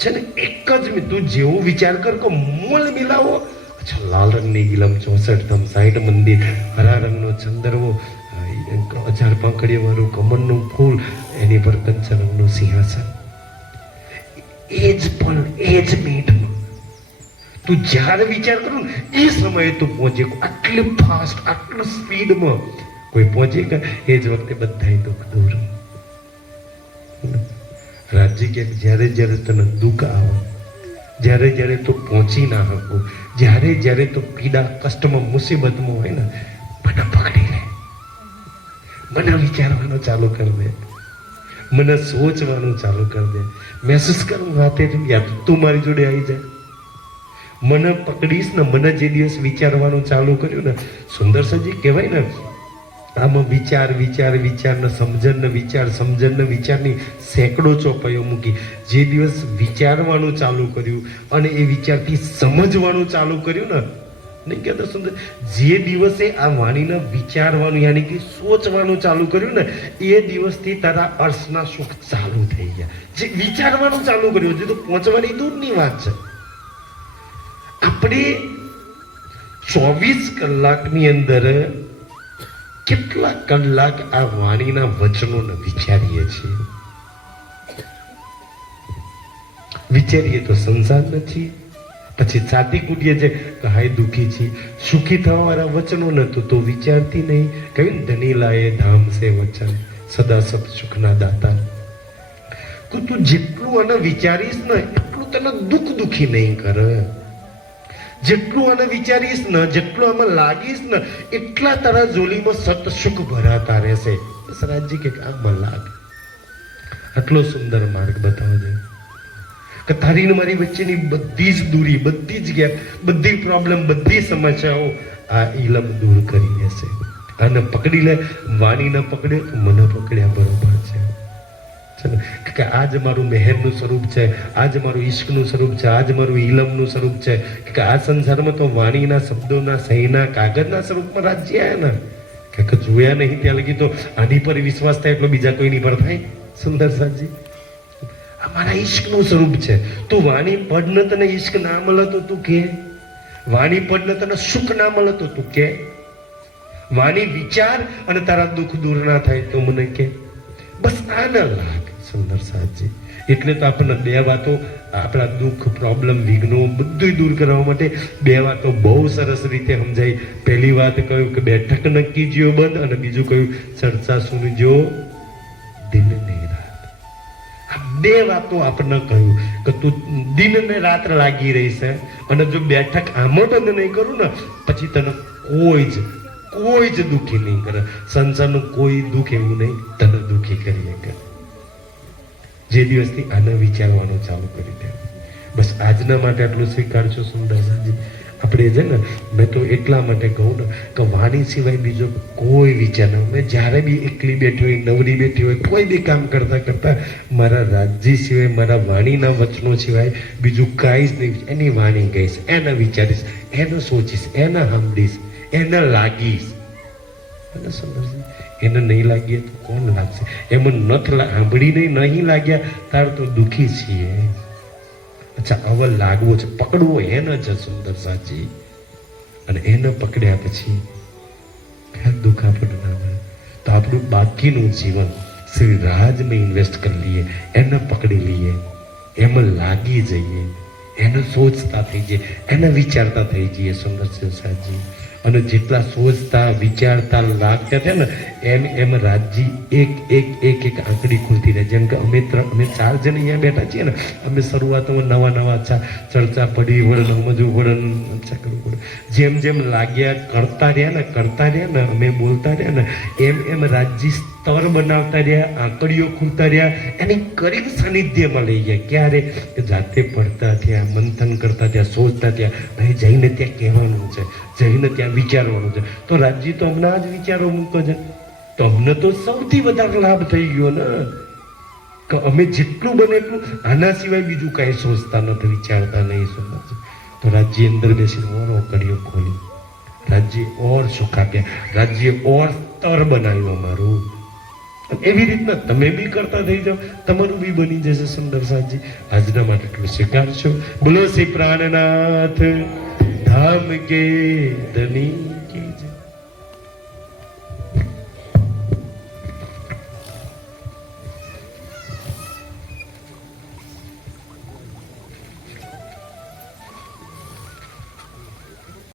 છે ને. એક જ મિનિટ તું જેવો વિચાર કર કે મૂળ મિલાવો અચ્છા લાલ રંગની ગિલમ 64 ધમ 60 મંદિર હરા રંગનો ચંદરવો 1000 પાંખડીઓ વાળું કમળનું ફૂલ એની પર કંચનનું સિંહાસન. એ જ પણ એ જ મિનિટમાં તું જ્યારે વિચાર કરું ને એ સમયે તું પહોંચે. આટલું ફાસ્ટ આટલું સ્પીડમાં કોઈ પહોંચે કે એ જ વખતે બધા દુઃખ દૂર. રાજજી કે જ્યારે જ્યારે તને દુઃખ આવે, જ્યારે જ્યારે તું પહોંચી ના શકો, જ્યારે જ્યારે તું પીડા કષ્ટમાં મુસીબતમાં હોય ને મને પકડી લે, મને વિચારવાનું ચાલુ કરી દે, મને સોચવાનું ચાલુ કરી દે. મહેસૂસ કરું હાથે તું મારી જોડે આવી જાય, મને પકડીશ ને. મને જે દિવસ વિચારવાનું ચાલુ કર્યું ને સુંદર સજી કહેવાય ને આમાં વિચાર વિચાર વિચાર ને સમજણ ને વિચારની સેંકડો ચોપાઈઓ મૂકી. જે દિવસ વિચારવાનું ચાલુ કર્યું અને એ વિચારથી સમજવાનું ચાલુ કર્યું ને નહીં કહેતો સુંદર, જે દિવસે આ વાણીને વિચારવાનું યાની કે સોચવાનું ચાલુ કર્યું ને એ દિવસથી તારા અર્શના સુખ ચાલુ થઈ ગયા. જે વિચારવાનું ચાલુ કર્યું હજી તો પહોંચવાની દૂરની વાત છે. આપણે 24 કલાકની અંદર કેટલા કલાક આ વાણીના વચનોને વિચારીએ છીએ. વિચારીએ તો સંસાર નથી, પછી છાતી કૂટીએ છે કે હાય દુઃખી છે. સુખી થવા વાળા વચનો નતું તો વિચારતી નહીં. કહ્યું ને ધની લાયે ધામ સે વચન સદા સત સુખના દાતા. તું જેટલું આને વિચારીશ ને એટલું તને દુઃખી નહીં કરે. જેટલું આને વિચારીશ ને જેટલું આમાં લાગીશ ને એટલા તારા જોલીમાં સત સુખ ભરાતા રહેશે. બસ રાજજી કે આમાં લાગ. આટલો સુંદર માર્ગ બતાવજે કે તારી ને મારી વચ્ચેની બધી જ દૂરી, બધી જ ગેપ, બધી પ્રોબ્લેમ, બધી સમસ્યાઓ આ ઇલમ દૂર કરી દેશે. આને પકડી લે. વાણી ન પકડે તો મને પકડ્યા બરોબર છે. કે આજ મારું મહેરનું સ્વરૂપ છે, આજ મારું ઈશ્કનું સ્વરૂપ છે, આજ મારું ઇલમનું સ્વરૂપ છે. કે આ સંસારમાં તો વાણીના શબ્દોના સહીના કાગળના સ્વરૂપમાં રાજ્ય આવ્યા ને કે જોયા નહીં ત્યાં લગી તો આની પર વિશ્વાસ થાય એટલો બીજા કોઈની પર થાય. સુંદર સાજી આ મારા ઈશ્કનું સ્વરૂપ છે. તું વાણી પઢ ન તને ઈશ્ક ના મળે તો તું કે, વાણી પઢ ન તને સુખ ના મળે તો તું કે, વાણી વિચાર અને તારા દુઃખ દૂર ના થાય તો મને કે. બસ આના લાગ સુંદર સાજી. એટલે તો આપણને 2 વાતો આપણા દુઃખ પ્રોબ્લેમ વિઘ્નો બધું દૂર કરવા માટે 2 વાતો બહુ સરસ રીતે સમજાઈ. પહેલી વાત કહ્યું કે બેઠક નક્કી જ્યો બંધ અને બીજું કહ્યું ચર્ચા સુનજો દિન ને રાત. આ 2 વાતો આપણને કહ્યું કે તું દિન ને રાત લાગી રહી છે અને જો બેઠક આમ બંધ નહીં કરું ને પછી તને કોઈ જ દુઃખી નહીં કરે. સંસારનું કોઈ દુઃખ એવું નહીં તને દુઃખી કરીએ કરે. જે દિવસથી આને વિચારવાનું ચાલુ કરી દે. બસ આજના માટે આટલું સ્વીકારજો સુંદર સાજી. આપણે છે ને, મેં તો એટલા માટે કહું ને કે વાણી સિવાય બીજો કોઈ વિચાર ન. મેં જ્યારે બી એકલી બેઠી હોય, નવરી બેઠી હોય, કોઈ બી કામ કરતા કરતા મારા રાજ્ય સિવાય, મારા વાણીના વચનો સિવાય બીજું કાંઈ જ નહીં. એની વાણી કહીશ, એને વિચારીશ, એને સોચીશ, એને સાંભળીશ, એને લાગીશ. અને સુંદરજી, એને નહીં લાગીએ તો કોણ લાગશે? એમાં સાંભળીને નહીં લાગ્યા તાર તો દુઃખી છીએ. અચ્છા, હવે લાગવો છે, પકડવો એને જ સુંદર સાચી. અને એને પકડ્યા પછી ફેર દુઃખ આપણને ના મળે તો આપણું બાકીનું જીવન શ્રી રાજમાં ઇન્વેસ્ટ કરી લઈએ, એને પકડી લઈએ, એમાં લાગી જઈએ, એને સોચતા થઈ જઈએ, એને વિચારતા થઈ જઈએ. સુંદર સાચી. અને જેટલા સોચતા વિચારતા લાગતા થયા ને એમ રાજજી એક એક એક એક આંકડી ખુલતી રહે. જેમ કે અમે 4 જણ અહીંયા બેઠા છીએ ને, અમે શરૂઆતમાં નવા ચર્ચા પડી, વળન સમજવું, વળન કરવું પડે. જેમ જેમ લાગ્યા કરતા રહ્યા ને અમે બોલતા રહ્યા ને એમ રાજજી સ્તર બનાવતા રહ્યા, આંકડીઓ ખુલતા રહ્યા, એની કરીબ સાનિધ્યમાં લઈ ગયા. ક્યારે? જાતે પડતા થયા, મંથન કરતા થયા, સોચતા થયા, ભાઈ જઈને ત્યાં કહેવાનું છે, જઈને ત્યાં વિચારવાનું છે. તો રાજજી તો હમણાં જ વિચારો મૂકતો છે. તો અમને તો સૌથી વધારે લાભ થઈ ગયો ને કે અમે જેટલું બને એટલું આના સિવાય બીજું કાંઈ સોચતા નથી, વિચારતા નહીં. સમજ? તો રાજ્ય અંદર બેસીને ઓર આંકડીઓ ખોલી, રાજ્ય ઓર સુખ આપ્યા, રાજ્ય ઓર સ્તર બનાવ્યું અમારું. એવી રીતના તમે બી કરતા થઈ જાઓ, તમારું બી બની જશે. સુંદર સાજી, આજના માટે એટલું સ્વીકારશો. બોલો શ્રી પ્રાણનાથ ધામ કે ધની